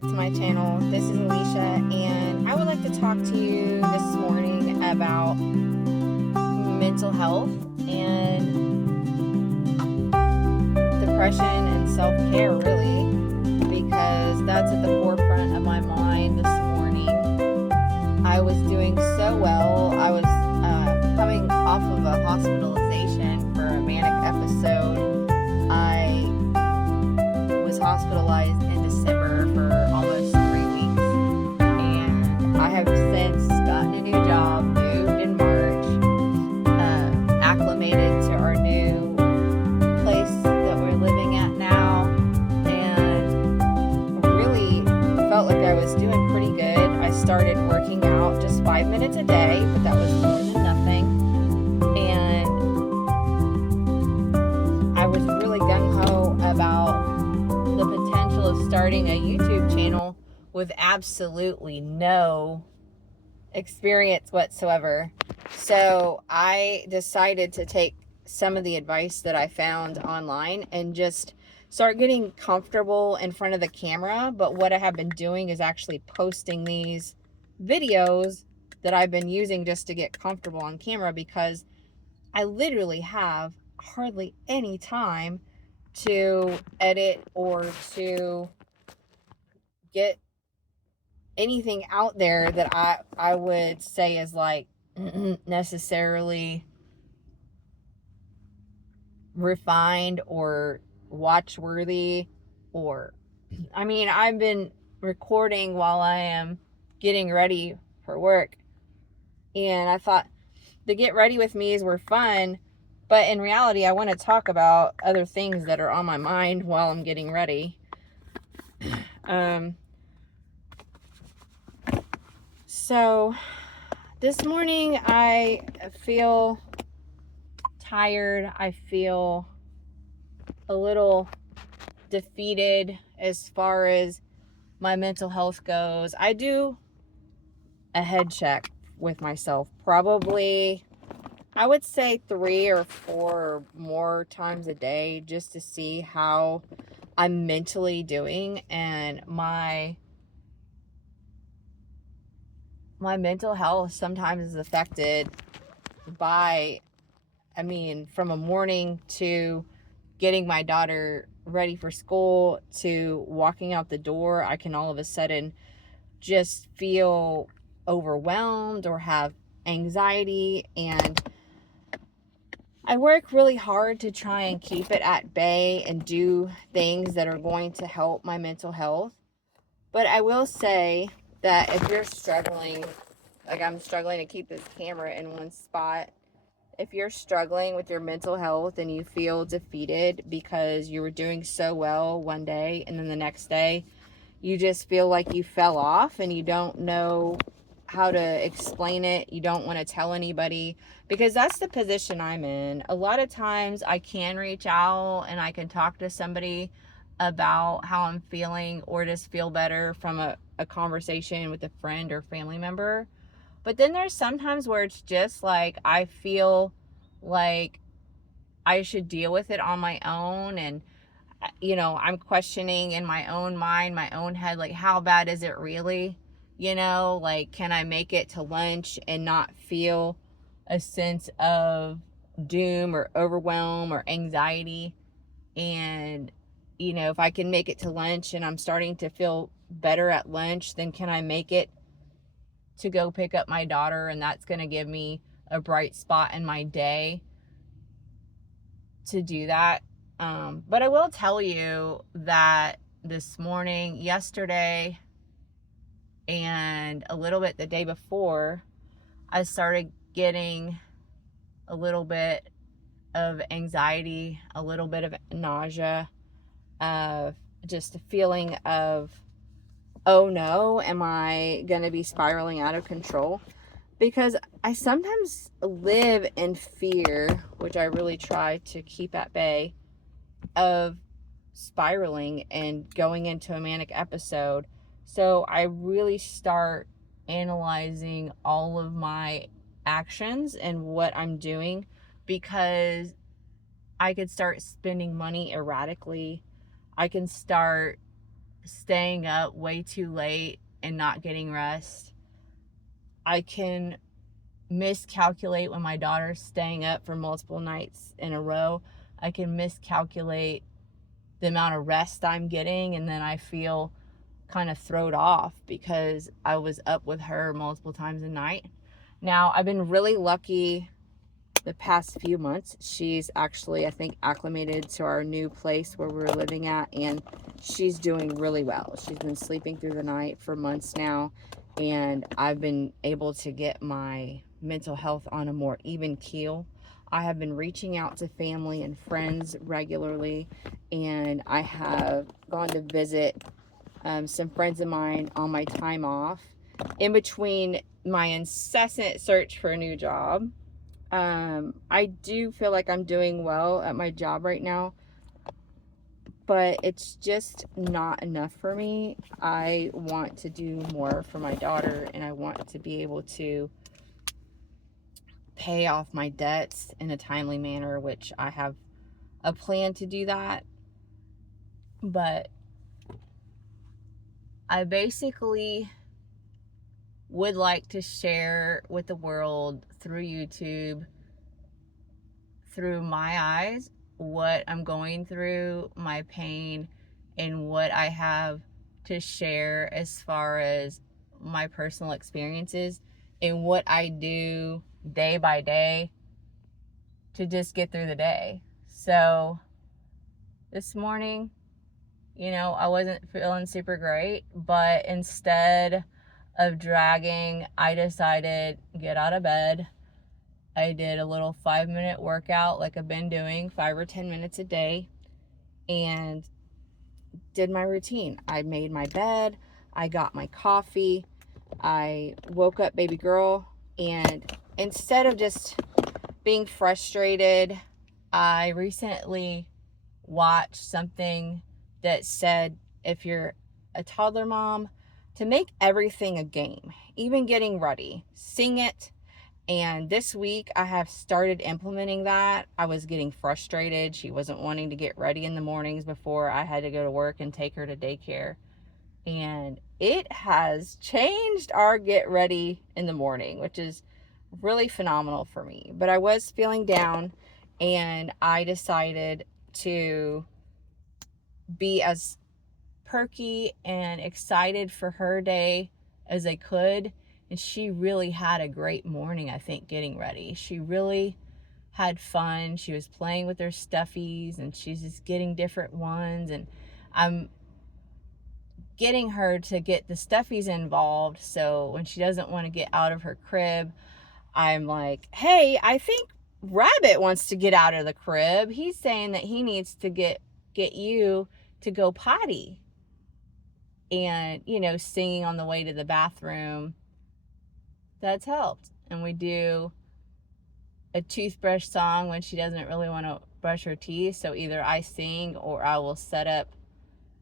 To my channel. This is Alicia, and I would like to talk to you this morning about mental health and depression and self-care, really, because that's at the forefront of my mind this morning. I was doing so well. I was coming off of a hospitalization for a manic episode. I was hospitalized in December for almost 3 weeks, and I have since gotten a new job, moved in March, acclimated to our new place that we're living at now, and really felt like I was doing pretty good. I started working out just 5 minutes a day, but that was more than nothing, and I was really gung-ho about the potential of starting a YouTube channel with absolutely no experience whatsoever. So I decided to take some of the advice that I found online and just start getting comfortable in front of the camera. But what I have been doing is actually posting these videos that I've been using just to get comfortable on camera, because I literally have hardly any time to edit or to get anything out there that I would say is like necessarily refined or watch worthy. Or I mean, I've been recording while I am getting ready for work, and I thought the get ready with me's were fun, but in reality I want to talk about other things that are on my mind while I'm getting ready. So this morning I feel tired. I feel a little defeated as far as my mental health goes. I do a head check with myself probably, I would say 3 or 4 or more times a day, just to see how I'm mentally doing. And my mental health sometimes is affected by, I mean, from a morning to getting my daughter ready for school to walking out the door, I can all of a sudden just feel overwhelmed or have anxiety. And I work really hard to try and keep it at bay and do things that are going to help my mental health. But I will say that if you're struggling, like I'm struggling to keep this camera in one spot, if you're struggling with your mental health and you feel defeated because you were doing so well one day and then the next day you just feel like you fell off and you don't know how to explain it, you don't want to tell anybody, because that's the position I'm in. A lot of times I can reach out and I can talk to somebody about how I'm feeling or just feel better from a conversation with a friend or family member. But then there's sometimes where it's just like I feel like I should deal with it on my own. And, I'm questioning in my own mind, my own head, like, how bad is it really? Like, can I make it to lunch and not feel a sense of doom or overwhelm or anxiety? And, if I can make it to lunch and I'm starting to feel better at lunch, then can I make it to go pick up my daughter, and that's going to give me a bright spot in my day to do that. But I will tell you that this morning, yesterday, and a little bit the day before, I started getting a little bit of anxiety, a little bit of nausea, just a feeling of, oh no, am I going to be spiraling out of control? Because I sometimes live in fear, which I really try to keep at bay, of spiraling and going into a manic episode. So I really start analyzing all of my actions and what I'm doing, because I could start spending money erratically. I can start staying up way too late and not getting rest. I can miscalculate when my daughter's staying up for multiple nights in a row. I can miscalculate the amount of rest I'm getting, and then I feel kind of thrown off because I was up with her multiple times a night. Now, I've been really lucky the past few months. She's actually, I think, acclimated to our new place where we're living at, and she's doing really well. She's been sleeping through the night for months now, and I've been able to get my mental health on a more even keel. I have been reaching out to family and friends regularly, and I have gone to visit some friends of mine on my time off in between my incessant search for a new job. I do feel like I'm doing well at my job right now, but it's just not enough for me. I want to do more for my daughter, and I want to be able to pay off my debts in a timely manner, which I have a plan to do that. But I basically would like to share with the world through YouTube, through my eyes, what I'm going through, my pain, and what I have to share as far as my personal experiences and what I do day by day to just get through the day. So this morning, I wasn't feeling super great, but instead of dragging, I decided get out of bed. I did a little 5-minute workout like I've been doing 5 or 10 minutes a day, and did my routine. I made my bed, I got my coffee, I woke up baby girl, and instead of just being frustrated, I recently watched something that said if you're a toddler mom, to make everything a game, even getting ready, sing it. And this week I have started implementing that. I was getting frustrated. She wasn't wanting to get ready in the mornings before I had to go to work and take her to daycare. And it has changed our get ready in the morning, which is really phenomenal for me. But I was feeling down, and I decided to be as perky and excited for her day as I could. And she really had a great morning, I think, getting ready. She really had fun. She was playing with her stuffies, and she's just getting different ones. And I'm getting her to get the stuffies involved. So when she doesn't want to get out of her crib, I'm like, hey, I think Rabbit wants to get out of the crib. He's saying that he needs to get you to go potty. And, singing on the way to the bathroom, that's helped. And we do a toothbrush song when she doesn't really want to brush her teeth. So either I sing or I will set up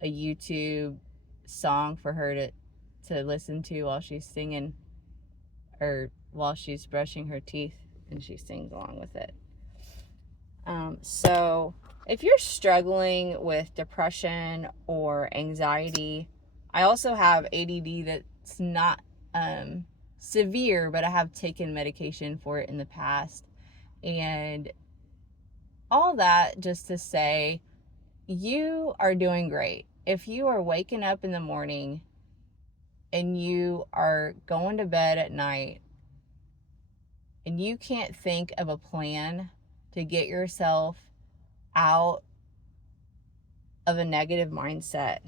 a YouTube song for her to listen to while she's singing or while she's brushing her teeth, and she sings along with it. So if you're struggling with depression or anxiety, I also have ADD that's not severe, but I have taken medication for it in the past. And all that just to say, you are doing great. If you are waking up in the morning and you are going to bed at night and you can't think of a plan to get yourself out of a negative mindset,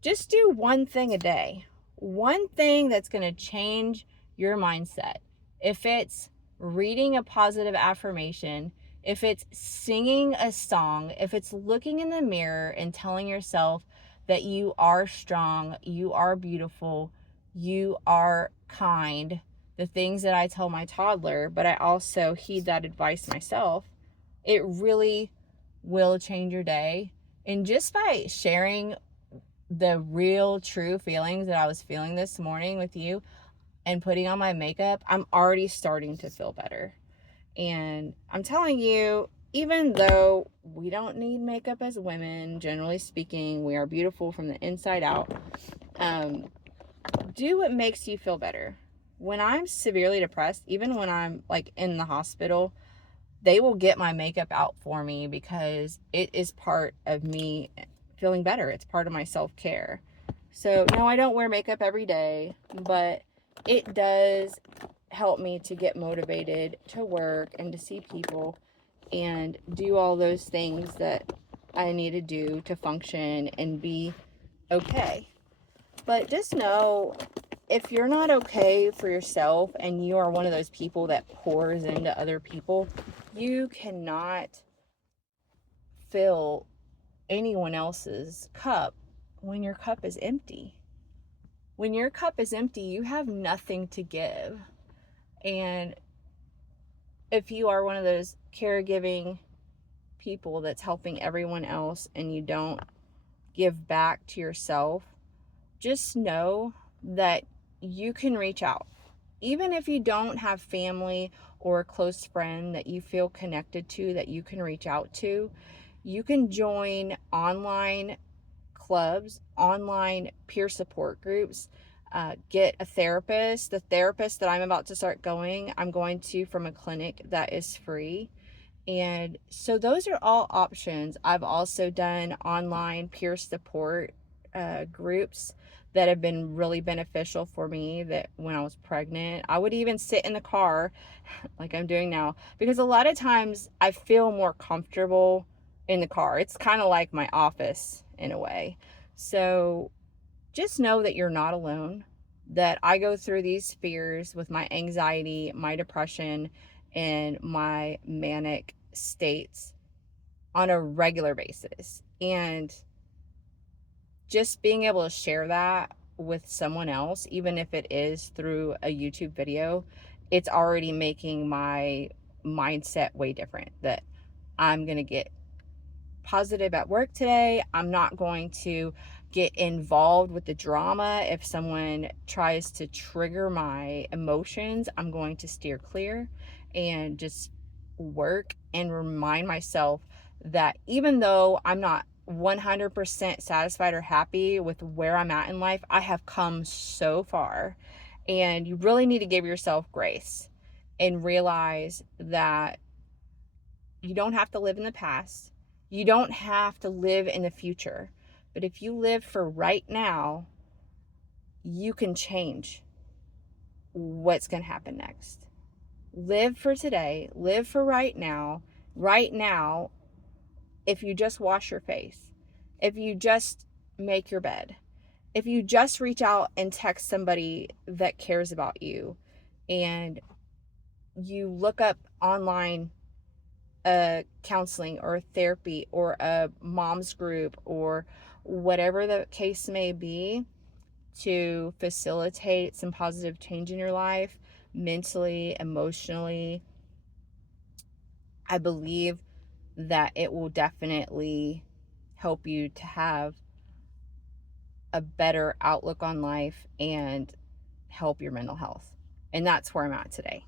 just do one thing a day. One thing that's going to change your mindset. If it's reading a positive affirmation, if it's singing a song, if it's looking in the mirror and telling yourself that you are strong, you are beautiful, you are kind, the things that I tell my toddler, but I also heed that advice myself, it really will change your day. And just by sharing the real, true feelings that I was feeling this morning with you and putting on my makeup, I'm already starting to feel better. And I'm telling you, even though we don't need makeup as women, generally speaking, we are beautiful from the inside out. Um, do what makes you feel better. When I'm severely depressed, even when I'm like in the hospital, they will get my makeup out for me because it is part of me feeling better. It's part of my self-care. So, no, I don't wear makeup every day, but it does help me to get motivated to work and to see people and do all those things that I need to do to function and be okay. But just know, if you're not okay for yourself and you are one of those people that pours into other people, you cannot fill anyone else's cup when your cup is empty. When your cup is empty, you have nothing to give. And if you are one of those caregiving people that's helping everyone else and you don't give back to yourself, just know that you can reach out. Even if you don't have family or a close friend that you feel connected to that you can reach out to, you can join online clubs, online peer support groups, get a therapist. The therapist that I'm about to start going, I'm going to from a clinic that is free. And so those are all options. I've also done online peer support groups that have been really beneficial for me. That when I was pregnant, I would even sit in the car like I'm doing now, because a lot of times I feel more comfortable in the car. It's kind of like my office in a way. So just know that you're not alone, that I go through these fears with my anxiety, my depression, and my manic states on a regular basis. And just being able to share that with someone else, even if it is through a YouTube video, it's already making my mindset way different. That I'm going to get positive at work today. I'm not going to get involved with the drama. If someone tries to trigger my emotions, I'm going to steer clear and just work and remind myself that even though I'm not 100% satisfied or happy with where I'm at in life, I have come so far. And you really need to give yourself grace and realize that you don't have to live in the past. You don't have to live in the future. But if you live for right now, you can change what's going to happen next. Live for today. Live for right now. Right now, if you just wash your face, if you just make your bed, if you just reach out and text somebody that cares about you, and you look up online a counseling or a therapy or a mom's group or whatever the case may be to facilitate some positive change in your life, mentally, emotionally, I believe that it will definitely help you to have a better outlook on life and help your mental health. And that's where I'm at today.